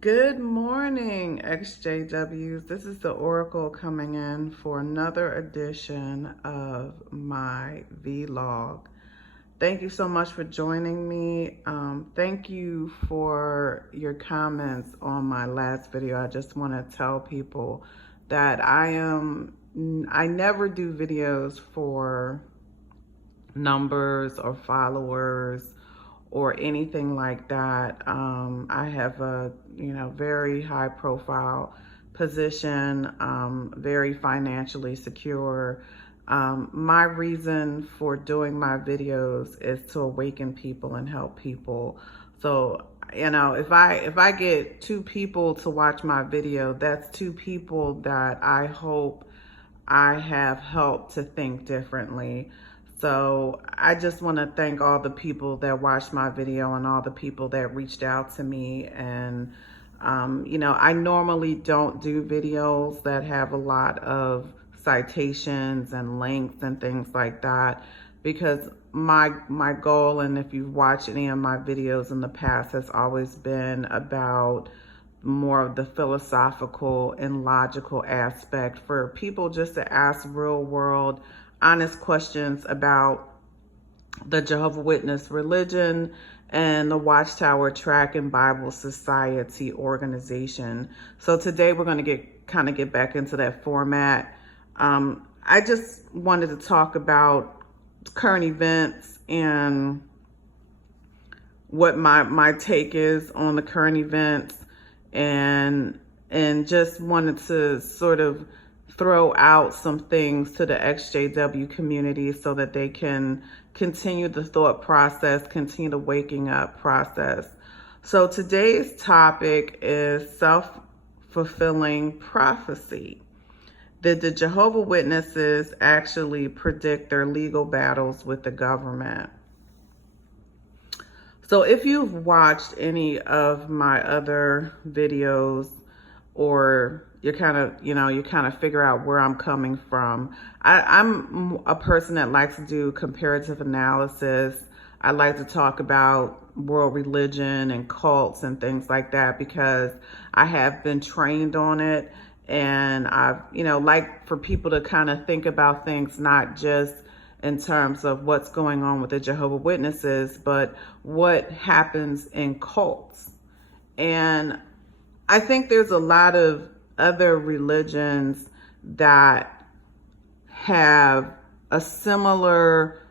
Good morning, EXJWs. This is the Oracle coming in for another edition of my vlog. Thank you so much for joining me. Thank you for your comments on my last video. I just want to tell people that I never do videos for numbers or followers or anything like that. I have a, very high profile position, very financially secure. My reason for doing my videos is to awaken people and help people. So, if I get two people to watch my video, that's two people that I hope I have helped to think differently. So I just want to thank all the people that watched my video and all the people that reached out to me. And, I normally don't do videos that have a lot of citations and links and things like that, because my goal, and if you've watched any of my videos in the past, has always been about more of the philosophical and logical aspect for people just to ask real world, honest questions about the Jehovah Witness religion and the Watchtower Tract and Bible Society organization. So today we're going to get back into that format. I just wanted to talk about current events and what my take is on the current events, and just wanted to sort of throw out some things to the XJW community so that they can continue the thought process, continue the waking up process. So today's topic is self-fulfilling prophecy. Did the Jehovah Witnesses actually predict their legal battles with the government? So if you've watched any of my other videos, or you kind of figure out where I'm coming from, I'm a person that likes to do comparative analysis. I like to talk about world religion and cults and things like that because I have been trained on it. And I've, like for people to kind of think about things, not just in terms of what's going on with the Jehovah Witnesses, but what happens in cults. And I think there's a lot of other religions that have a similar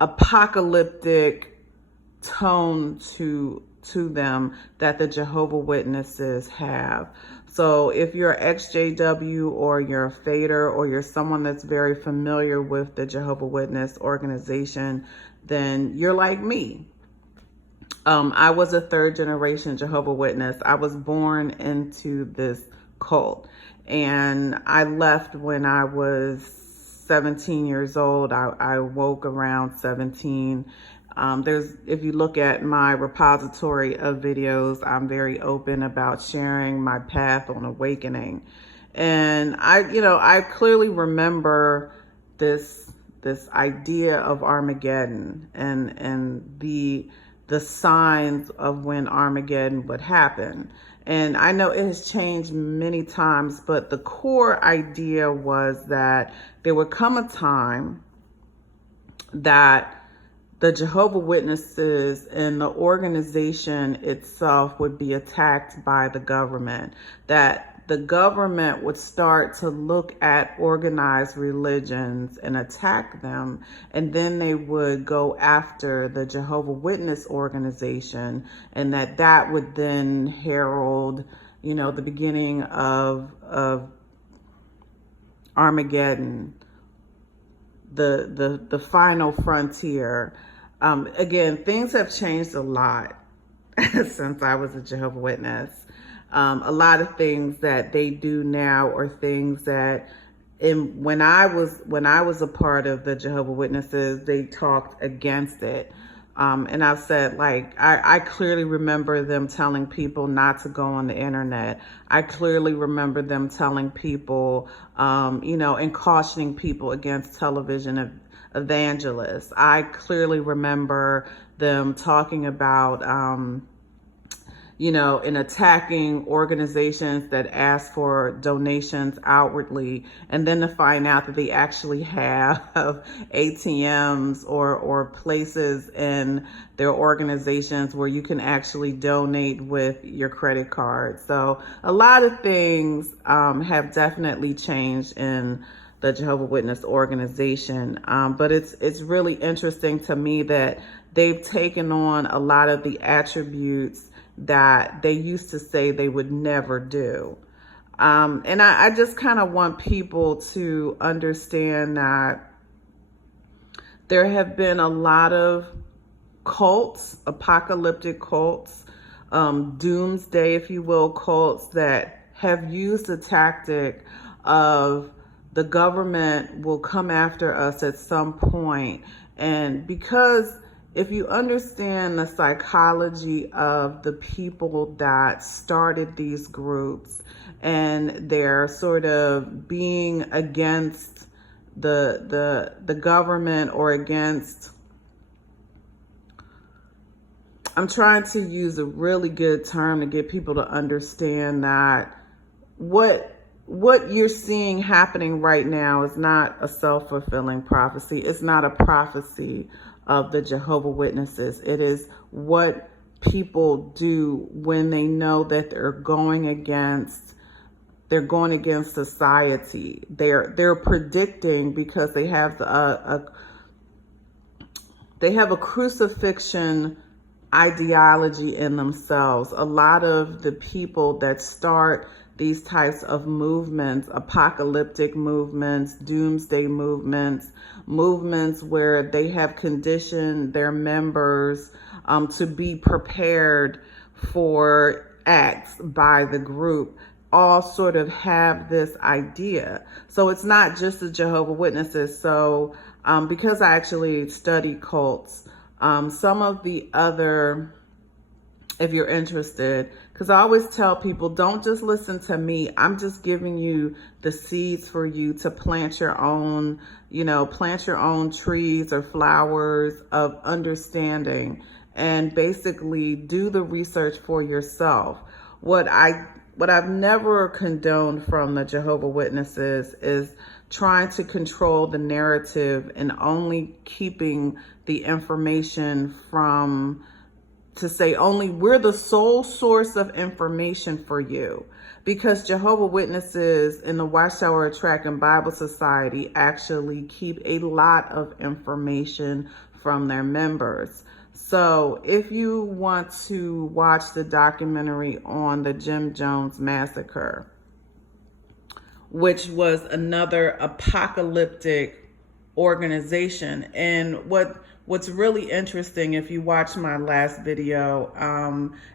apocalyptic tone to them that the Jehovah Witnesses have. So if you're XJW, or you're a fader, or you're someone that's very familiar with the Jehovah Witness organization, then you're like me. I was a third generation Jehovah Witness. I was born into this cult, and I left when I was 17 years old. I woke around 17. If you look at my repository of videos, I'm very open about sharing my path on awakening. And I clearly remember this idea of Armageddon and the signs of when Armageddon would happen. And I know it has changed many times, but the core idea was that there would come a time that the Jehovah Witnesses and the organization itself would be attacked by the government, that the government would start to look at organized religions and attack them, and then they would go after the Jehovah Witness organization, and that would then herald, the beginning of Armageddon, the final frontier. Again, things have changed a lot since I was a Jehovah Witness. A lot of things that they do now are things that when I was a part of the Jehovah Witnesses, they talked against it. And I've said, I clearly remember them telling people not to go on the internet. I clearly remember them telling people, and cautioning people against television evangelists. I clearly remember them talking about, in attacking organizations that ask for donations outwardly, and then to find out that they actually have ATMs or places in their organizations where you can actually donate with your credit card. So a lot of things have definitely changed in the Jehovah Witness organization. But it's really interesting to me that they've taken on a lot of the attributes that they used to say they would never do. And I just kind of want people to understand that there have been a lot of cults, apocalyptic cults, doomsday, if you will, cults that have used the tactic of the government will come after us at some point. And because if you understand the psychology of the people that started these groups and they're sort of being against the government or against, I'm trying to use a really good term to get people to understand that what you're seeing happening right now is not a self-fulfilling prophecy. It's not a prophecy of the Jehovah Witnesses. It is what people do when they know that they're going against society. They're predicting, because they have a crucifixion ideology in themselves. A lot of the people that start these types of movements, apocalyptic movements, doomsday movements, movements where they have conditioned their members to be prepared for acts by the group, all sort of have this idea. So it's not just the Jehovah Witnesses. So because I actually study cults, some of the other, if you're interested, because I always tell people, don't just listen to me. I'm just giving you the seeds for you to plant your own, trees or flowers of understanding, and basically do the research for yourself. What I've never condoned from the Jehovah Witnesses is trying to control the narrative and only keeping the information to say only we're the sole source of information for you. Because Jehovah Witnesses in the Watchtower, Tract and Bible Society actually keep a lot of information from their members. So if you want to watch the documentary on the Jim Jones Massacre, which was another apocalyptic organization, and what's really interesting, if you watch my last video,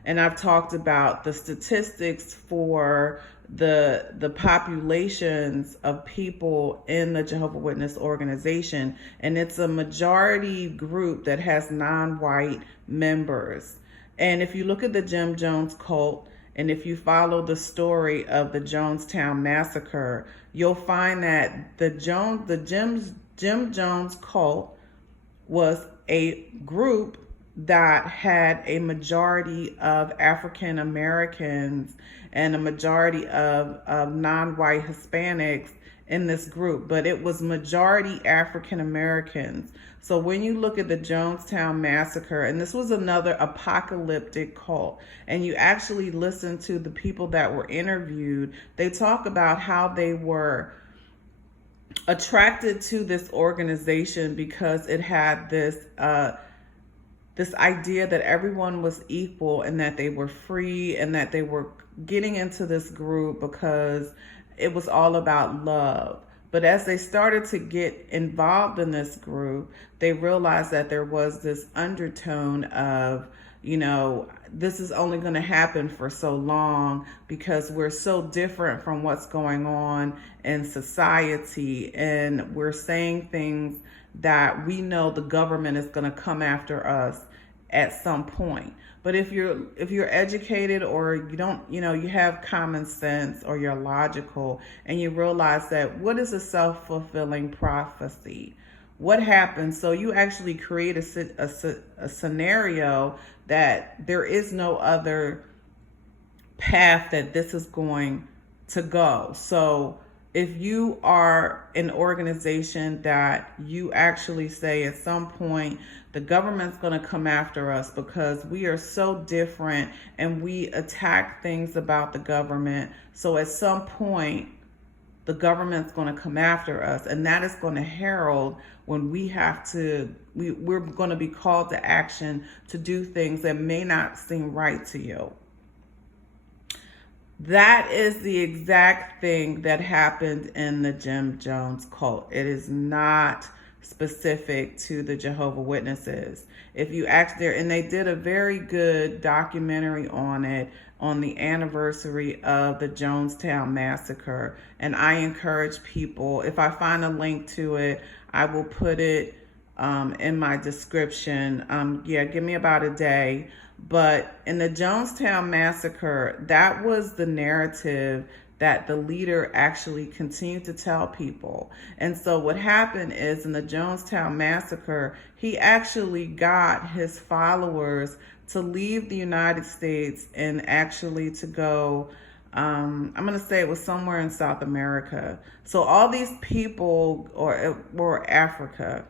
and I've talked about the statistics for the populations of people in the Jehovah Witness organization, and it's a majority group that has non-white members. And if you look at the Jim Jones cult, and if you follow the story of the Jonestown Massacre, you'll find that the Jim Jones cult was a group that had a majority of African Americans and a majority of non-white Hispanics in this group, but it was majority African Americans. So when you look at the Jonestown Massacre, and this was another apocalyptic cult, and you actually listen to the people that were interviewed, they talk about how they were attracted to this organization because it had this idea that everyone was equal and that they were free, and that they were getting into this group because it was all about love. But as they started to get involved in this group, they realized that there was this undertone of, this is only going to happen for so long because we're so different from what's going on in society, and we're saying things that we know the government is going to come after us at some point. But if you're educated, or you don't, you have common sense, or you're logical, and you realize that what is a self-fulfilling prophecy? What happens? So you actually create a scenario that there is no other path that this is going to go. So if you are an organization that you actually say at some point the government's going to come after us because we are so different and we attack things about the government, so at some point the government's going to come after us, and that is going to herald when we're going to be called to action to do things that may not seem right to you. That is the exact thing that happened in the Jim Jones cult. It is not specific to the Jehovah Witnesses. If you ask there, and they did a very good documentary on it on the anniversary of the Jonestown Massacre. And I encourage people, if I find a link to it, I will put it in my description. Give me about a day. But in the Jonestown Massacre, that was the narrative that the leader actually continued to tell people. And so what happened is in the Jonestown Massacre, he actually got his followers to leave the United States and actually to go, I'm going to say it was somewhere in South America. So all these people were Africa.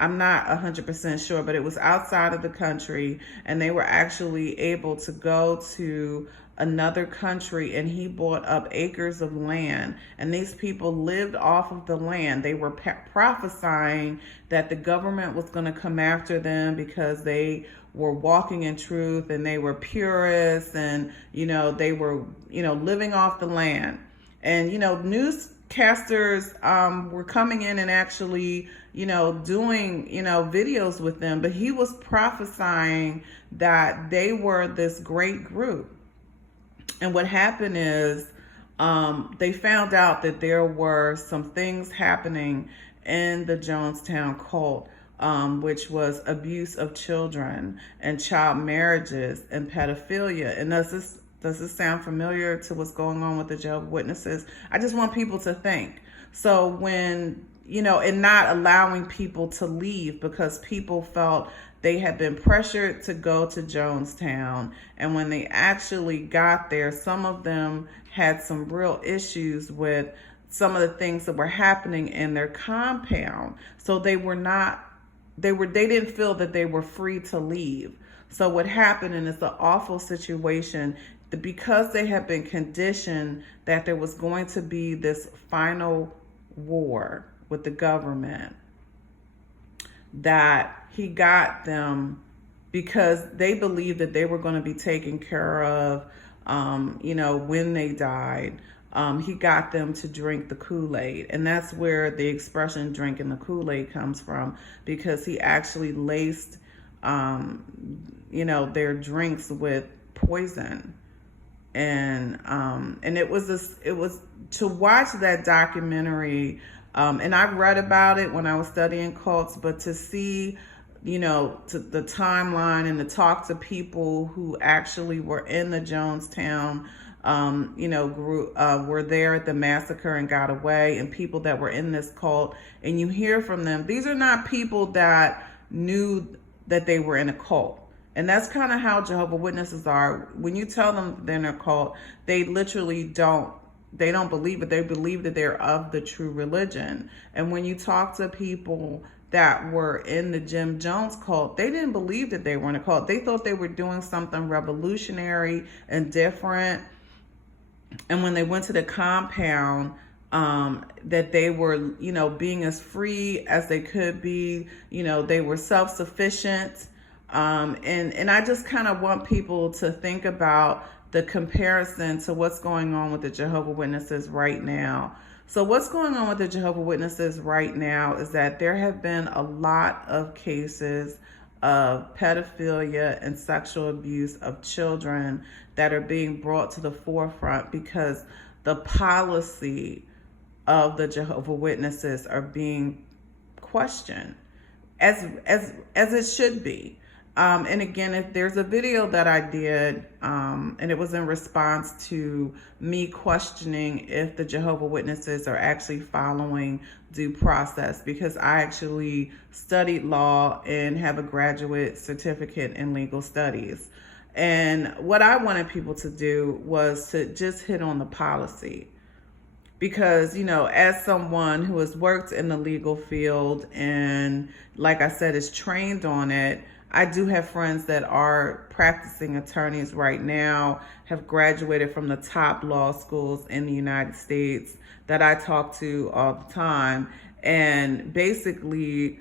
I'm not 100% sure, but it was outside of the country, and they were actually able to go to another country, and he bought up acres of land, and these people lived off of the land. They were prophesying that the government was going to come after them because they were walking in truth and they were purists, and they were living off the land. And newscasters were coming in and actually doing videos with them, but he was prophesying that they were this great group. And what happened is they found out that there were some things happening in the Jonestown cult, which was abuse of children and child marriages and pedophilia. And does this sound familiar to what's going on with the Jehovah Witnesses? I just want people to think. So when, and not allowing people to leave because people felt they had been pressured to go to Jonestown. And when they actually got there, some of them had some real issues with some of the things that were happening in their compound. So they didn't feel that they were free to leave. So what happened, and it's an awful situation, because they had been conditioned that there was going to be this final war with the government, that he got them because they believed that they were going to be taken care of, when they died. He got them to drink the Kool-Aid. And that's where the expression drinking the Kool-Aid comes from, because he actually laced, their drinks with poison. And it was to watch that documentary. And I read about it when I was studying cults, but to see, to the timeline and to talk to people who actually were in the Jonestown, were there at the massacre and got away, and people that were in this cult, and you hear from them, these are not people that knew that they were in a cult. And that's kind of how Jehovah Witnesses are. When you tell them they're in a cult, they literally don't believe it. They believe that they're of the true religion. And when you talk to people that were in the Jim Jones cult, they didn't believe that they were in a cult. They thought they were doing something revolutionary and different. And when they went to the compound, that they were, being as free as they could be, they were self-sufficient. And I just kind of want people to think about the comparison to what's going on with the Jehovah Witnesses right now. So what's going on with the Jehovah Witnesses right now is that there have been a lot of cases of pedophilia and sexual abuse of children that are being brought to the forefront because the policy of the Jehovah Witnesses are being questioned, as it should be. And again, if there's a video that I did, and it was in response to me questioning if the Jehovah Witnesses are actually following due process, because I actually studied law and have a graduate certificate in legal studies. And what I wanted people to do was to just hit on the policy. Because, as someone who has worked in the legal field and, like I said, is trained on it, I do have friends that are practicing attorneys right now, have graduated from the top law schools in the United States that I talk to all the time. And basically,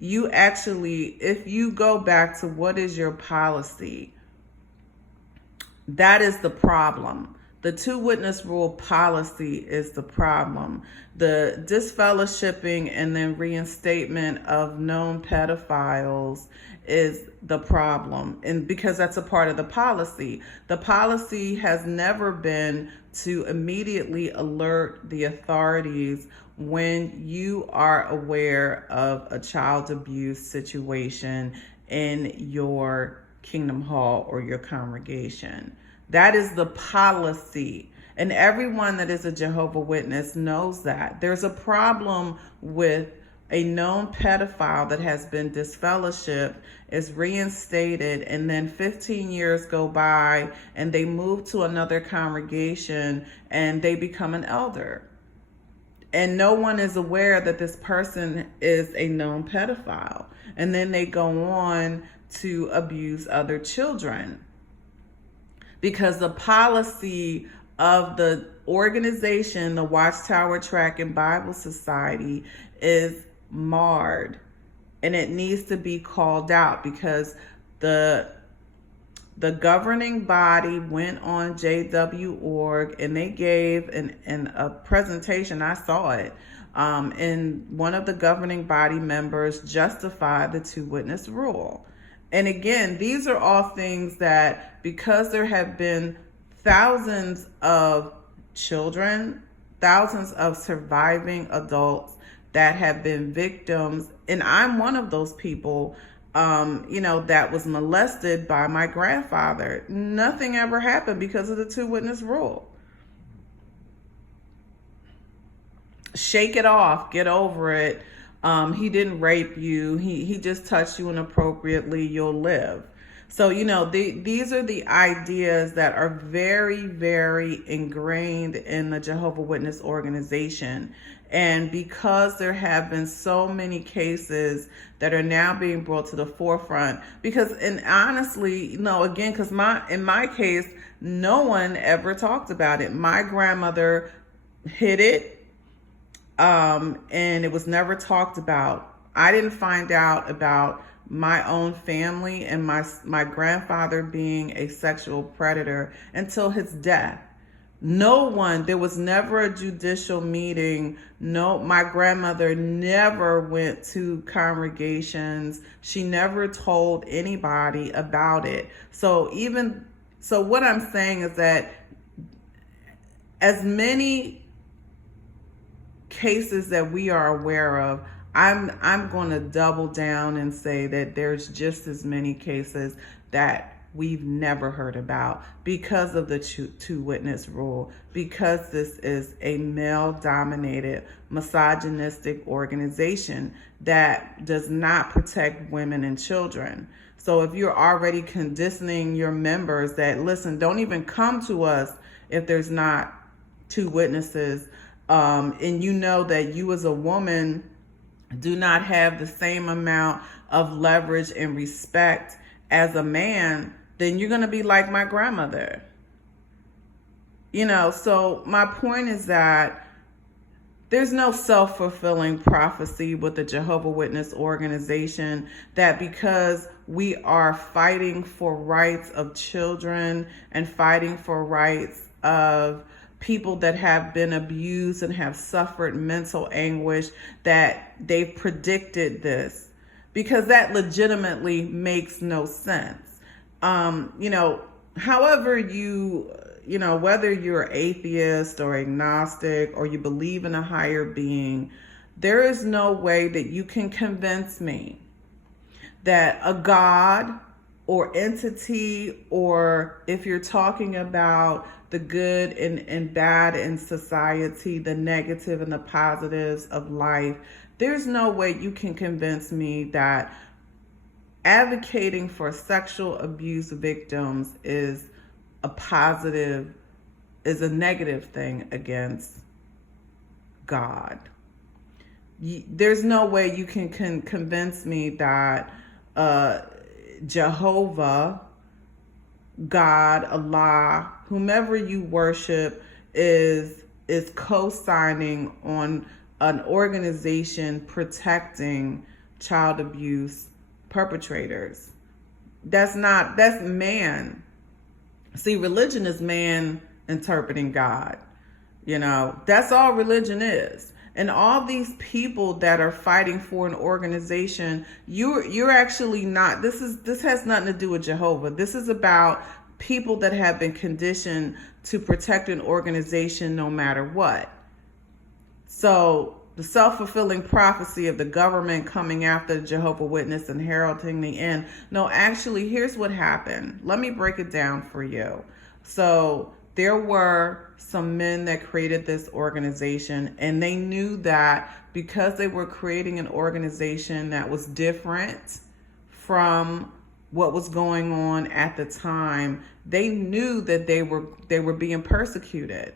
if you go back to what is your policy, that is the problem. The two witness rule policy is the problem. The disfellowshipping and then reinstatement of known pedophiles is the problem. And because that's a part of the policy. The policy has never been to immediately alert the authorities when you are aware of a child abuse situation in your Kingdom Hall or your congregation. That is the policy. And everyone that is a Jehovah Witness knows that. There's a problem with a known pedophile that has been disfellowshipped, is reinstated, and then 15 years go by and they move to another congregation and they become an elder. And no one is aware that this person is a known pedophile. And then they go on to abuse other children. Because the policy of the organization, the Watchtower, Tract and Bible Society, is marred. And it needs to be called out because the governing body went on JW.org and they gave a presentation. I saw it. And one of the governing body members justified the two witness rule. And again, these are all things that, because there have been thousands of children, thousands of surviving adults that have been victims, and I'm one of those people, that was molested by my grandfather. Nothing ever happened because of the two witness rule. Shake it off, get over it. He didn't rape you. He just touched you inappropriately. You'll live. So, these are the ideas that are very, very ingrained in the Jehovah Witness organization. And because there have been so many cases that are now being brought to the forefront, and honestly, again, because in my case, no one ever talked about it. My grandmother hid it. And it was never talked about. I didn't find out about my own family and my grandfather being a sexual predator until his death. There was never a judicial meeting. No, my grandmother never went to congregations. She never told anybody about it. So what I'm saying is that as many cases that we are aware of, I'm going to double down and say that there's just as many cases that we've never heard about because of the two witness rule, because this is a male-dominated, misogynistic organization that does not protect women and children. So if you're already conditioning your members that, listen, don't even come to us if there's not two witnesses, and you know that you as a woman do not have the same amount of leverage and respect as a man, then you're going to be like my grandmother. So my point is that there's no self-fulfilling prophecy with the Jehovah Witness organization, that because we are fighting for rights of children and fighting for rights of people that have been abused and have suffered mental anguish, that they've predicted this, because that legitimately makes no sense. However whether you're atheist or agnostic or you believe in a higher being, there is no way that you can convince me that a God or entity, or if you're talking about the good and bad in society, the negative and the positives of life, there's no way you can convince me that advocating for sexual abuse victims is a negative thing against God. There's no way you can convince me that Jehovah, God, Allah, whomever you worship, is co-signing on an organization protecting child abuse perpetrators. That's man. See, religion is man interpreting God. That's all religion is. And all these people that are fighting for an organization, you're actually not. This has nothing to do with Jehovah. This is about people that have been conditioned to protect an organization no matter what. So the self-fulfilling prophecy of the government coming after the Jehovah Witness and heralding the end. No, actually, here's what happened. Let me break it down for you. So there were some men that created this organization, and they knew that because they were creating an organization that was different from what was going on at the time, they knew that they were being persecuted.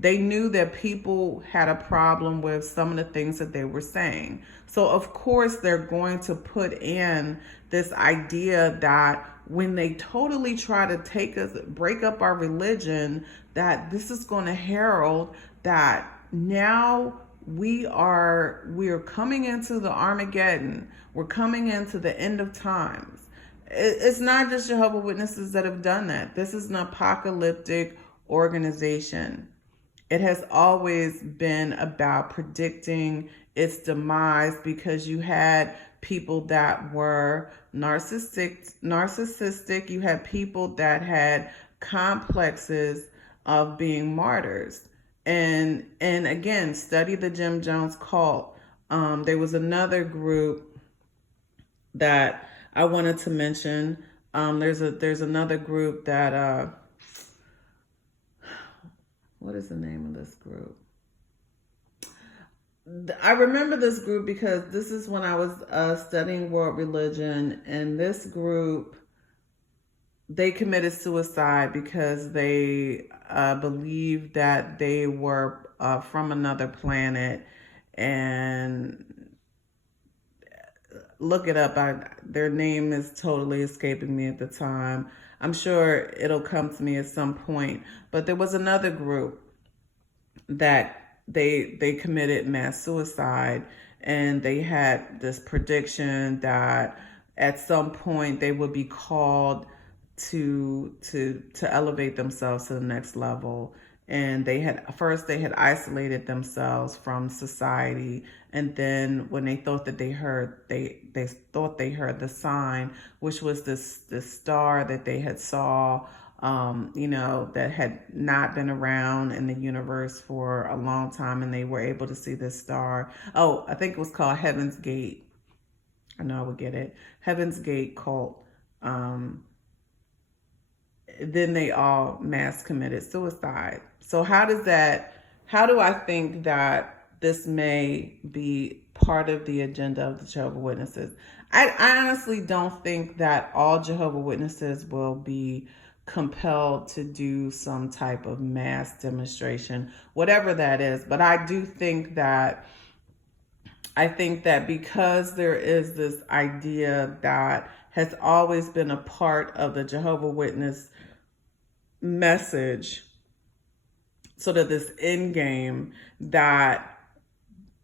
They knew that people had a problem with some of the things that they were saying. So of course they're going to put in this idea that when they totally try to break up our religion, that this is going to herald that now we are coming into the Armageddon. We're coming into the end of times. It's not just Jehovah Witnesses that have done that. This is an apocalyptic organization. It has always been about predicting its demise because you had people that were narcissistic. You had people that had complexes of being martyrs. And again, study the Jim Jones cult. There was another group that I wanted to mention. There's another group that what is the name of this group? I remember this group because this is when I was studying world religion, and this group, they committed suicide because they believed that they were from another planet. And look it up. Their name is totally escaping me at the time. I'm sure it'll come to me at some point. But there was another group that they committed mass suicide, and they had this prediction that at some point they would be called to elevate themselves to the next level. And they had isolated themselves from society, and then when they thought that they heard the sign, which was this star that they had saw, that had not been around in the universe for a long time, and they were able to see this star. Oh, I think it was called Heaven's Gate. I know I would get it. Heaven's Gate cult. Then they all mass committed suicide. So how do I think that this may be part of the agenda of the Jehovah Witnesses? I honestly don't think that all Jehovah Witnesses will be compelled to do some type of mass demonstration, whatever that is. But I think that because there is this idea that has always been a part of the Jehovah Witness message, sort of this endgame, that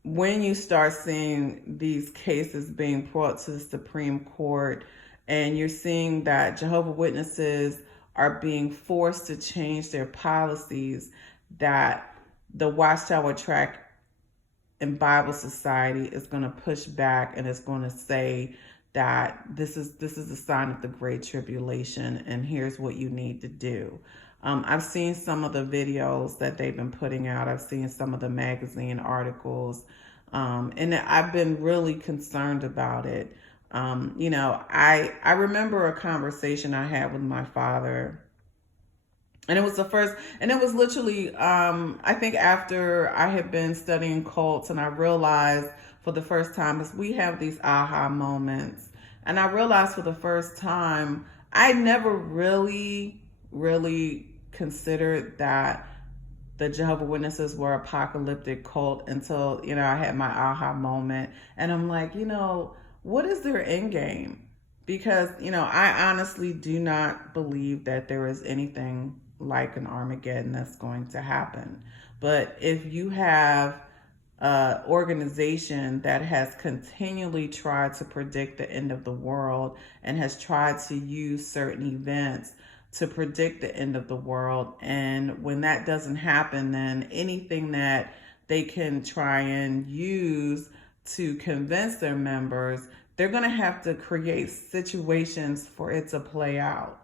when you start seeing these cases being brought to the Supreme Court, and you're seeing that Jehovah Witnesses are being forced to change their policies, that the Watchtower, Tract and Bible Society is going to push back and is going to say that this is a sign of the Great Tribulation, and here's what you need to do. I've seen some of the videos that they've been putting out. I've seen some of the magazine articles, and I've been really concerned about it. I remember a conversation I had with my father, and it was literally, I think after I had been studying cults, and I realized for the first time is we have these aha moments. And I realized for the first time, I never really considered that the Jehovah Witnesses were apocalyptic cult until, I had my aha moment. And I'm like, what is their end game? Because, I honestly do not believe that there is anything like an Armageddon that's going to happen. But if you have an organization that has continually tried to predict the end of the world and has tried to use certain events to predict the end of the world, and when that doesn't happen, then anything that they can try and use to convince their members, they're going to have to create situations for it to play out.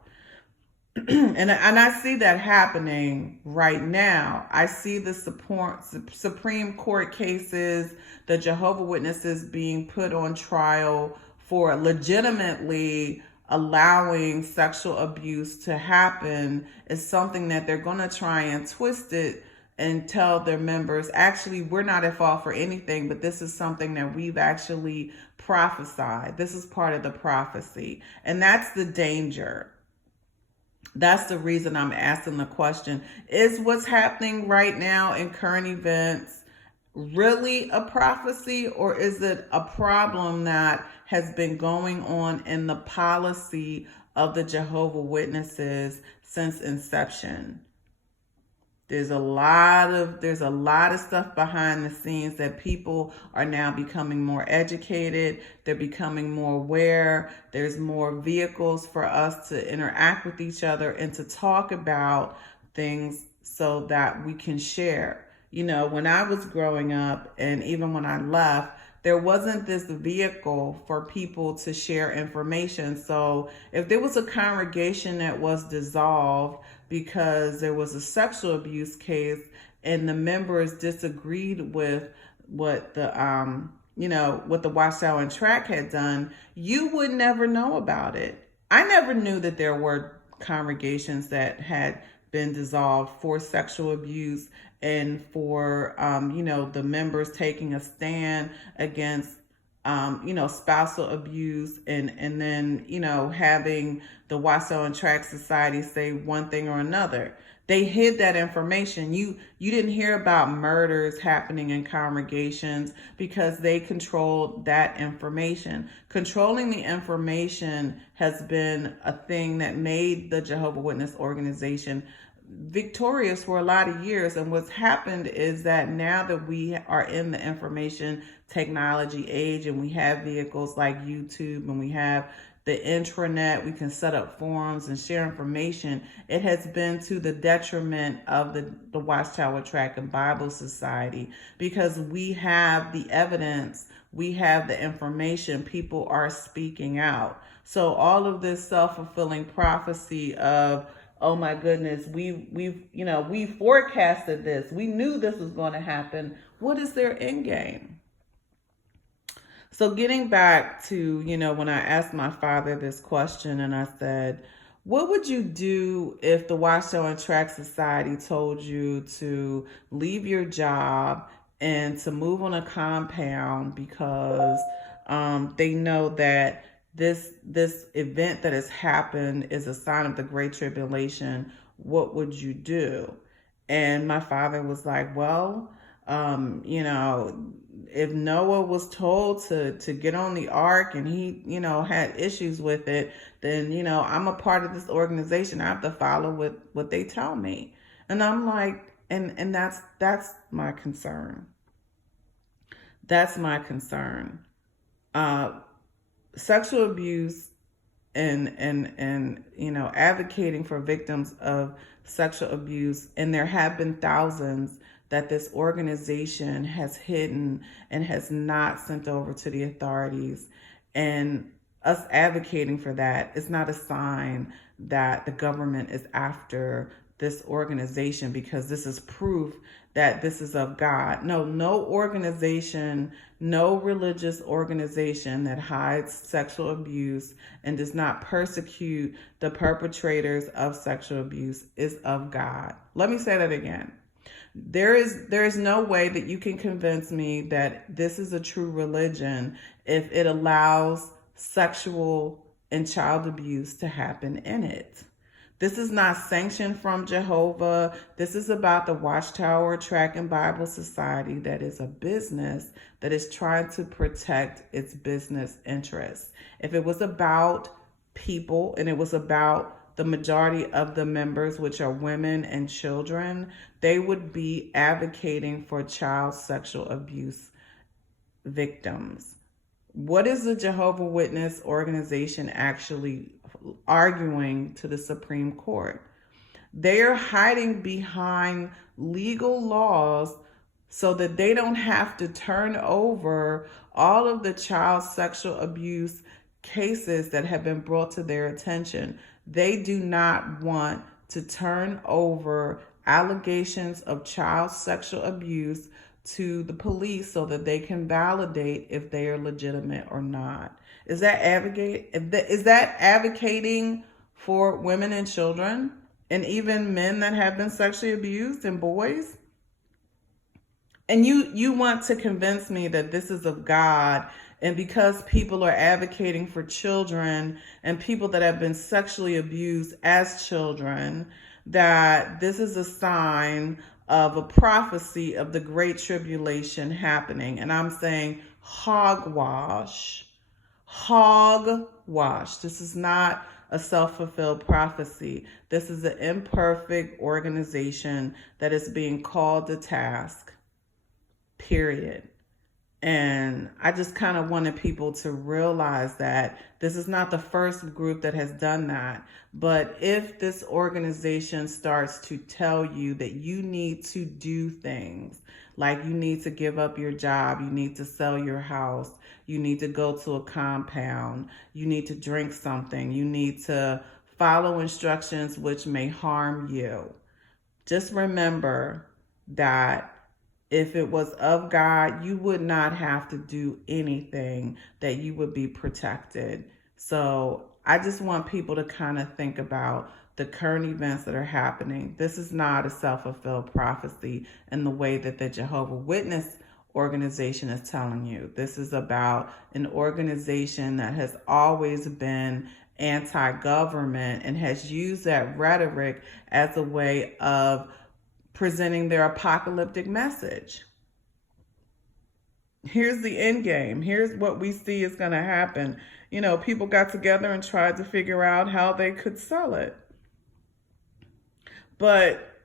And I see that happening right now. I see the Supreme Court cases, the Jehovah Witnesses being put on trial for legitimately allowing sexual abuse to happen is something that they're going to try and twist it and tell their members, actually, we're not at fault for anything, but this is something that we've actually prophesied. This is part of the prophecy. And that's the danger. That's the reason I'm asking the question. Is what's happening right now in current events really a prophecy, or is it a problem that has been going on in the policy of the Jehovah Witnesses since inception? There's a lot of stuff behind the scenes that people are now becoming more educated. They're becoming more aware. There's more vehicles for us to interact with each other and to talk about things so that we can share. When I was growing up, and even when I left, there wasn't this vehicle for people to share information. So if there was a congregation that was dissolved because there was a sexual abuse case and the members disagreed with what the what the Watchtower and Tract had done, you would never know about it. I never knew that there were congregations that had been dissolved for sexual abuse and for the members taking a stand against spousal abuse, and then having the Watchtower and Tract Society say one thing or another. They hid that information. You didn't hear about murders happening in congregations because they controlled that information. Controlling the information has been a thing that made the Jehovah Witness organization victorious for a lot of years. And what's happened is that now that we are in the information technology age and we have vehicles like YouTube and we have the intranet, we can set up forums and share information. It has been to the detriment of the Watchtower Tract and Bible Society, because we have the evidence, we have the information, people are speaking out. So all of this self-fulfilling prophecy of, oh my goodness, we forecasted this, we knew this was going to happen. What is their end game? So getting back to, when I asked my father this question and I said, what would you do if the Watchtower and Tract Society told you to leave your job and to move on a compound because they know that this event that has happened is a sign of the Great Tribulation? What would you do? And my father was like, well, if Noah was told to get on the ark and he, had issues with it, then, I'm a part of this organization. I have to follow what they tell me. And I'm like, and that's my concern. That's my concern. Sexual abuse and advocating for victims of sexual abuse, and there have been thousands that this organization has hidden and has not sent over to the authorities. And us advocating for that is not a sign that the government is after this organization, because this is proof that this is of God. No organization, no religious organization that hides sexual abuse and does not persecute the perpetrators of sexual abuse is of God. Let me say that again. There is no way that you can convince me that this is a true religion if it allows sexual and child abuse to happen in it. This is not sanctioned from Jehovah. This is about the Watchtower Tract and Bible Society that is a business that is trying to protect its business interests. If it was about people and it was about the majority of the members, which are women and children, they would be advocating for child sexual abuse victims. What is the Jehovah Witness organization actually arguing to the Supreme Court? They are hiding behind legal laws so that they don't have to turn over all of the child sexual abuse cases that have been brought to their attention. They do not want to turn over allegations of child sexual abuse to the police so that they can validate if they are legitimate or not. Is that advocating for women and children and even men that have been sexually abused and boys? And you want to convince me that this is of God, and because people are advocating for children and people that have been sexually abused as children, that this is a sign of a prophecy of the Great Tribulation happening. And I'm saying hogwash. Hogwash. This is not a self-fulfilled prophecy. This is an imperfect organization that is being called to task. Period. And I just kind of wanted people to realize that this is not the first group that has done that. But if this organization starts to tell you that you need to do things, like you need to give up your job, you need to sell your house, you need to go to a compound, you need to drink something, you need to follow instructions which may harm you, just remember that if it was of God, you would not have to do anything, that you would be protected. So I just want people to kind of think about the current events that are happening. This is not a self-fulfilled prophecy in the way that the Jehovah Witness organization is telling you. This is about an organization that has always been anti-government and has used that rhetoric as a way of presenting their apocalyptic message. Here's the end game. Here's what we see is going to happen. You know, people got together and tried to figure out how they could sell it. But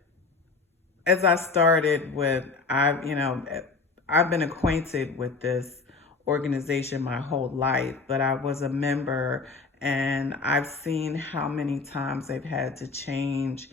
as I started with, I've been acquainted with this organization my whole life, but I was a member and I've seen how many times they've had to change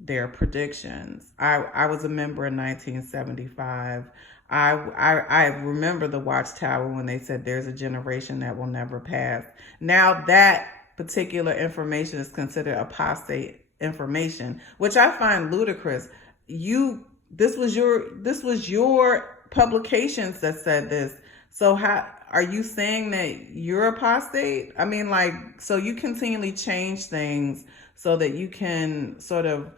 their predictions. I was a member in 1975. I remember the Watchtower when they said there's a generation that will never pass. Now that particular information is considered apostate information, which I find ludicrous. This was your publications that said this. So how are you saying that you're apostate? I mean, so you continually change things so that you can sort of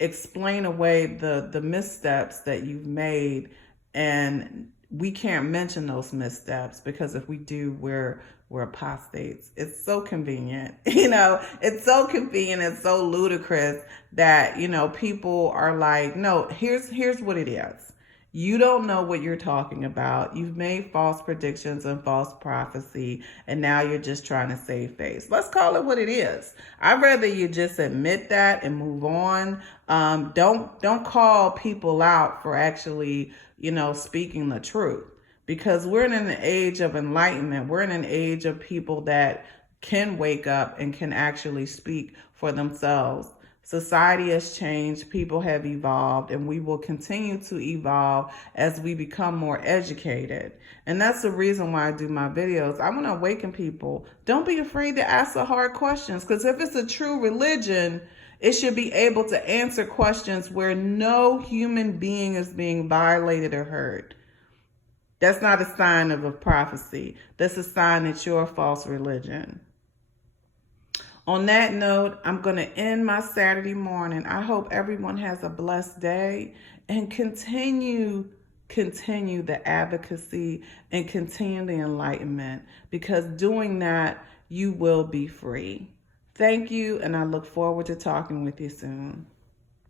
explain away the missteps that you've made, and we can't mention those missteps because if we do, we're apostates. It's so convenient, it's so convenient, it's so ludicrous that people are like, no, here's what it is. You don't know what you're talking about. You've made false predictions and false prophecy, and now you're just trying to save face. Let's call it what it is. I'd rather you just admit that and move on. Don't call people out for actually, speaking the truth, because we're in an age of enlightenment. We're in an age of people that can wake up and can actually speak for themselves. Society has changed, people have evolved, and we will continue to evolve as we become more educated. And that's the reason why I do my videos. I want to awaken people. Don't be afraid to ask the hard questions, because if it's a true religion, it should be able to answer questions where no human being is being violated or hurt. That's not a sign of a prophecy. That's a sign that you're a false religion. On that note, I'm going to end my Saturday morning. I hope everyone has a blessed day and continue continue the advocacy and continue the enlightenment, because doing that, you will be free. Thank you, and I look forward to talking with you soon.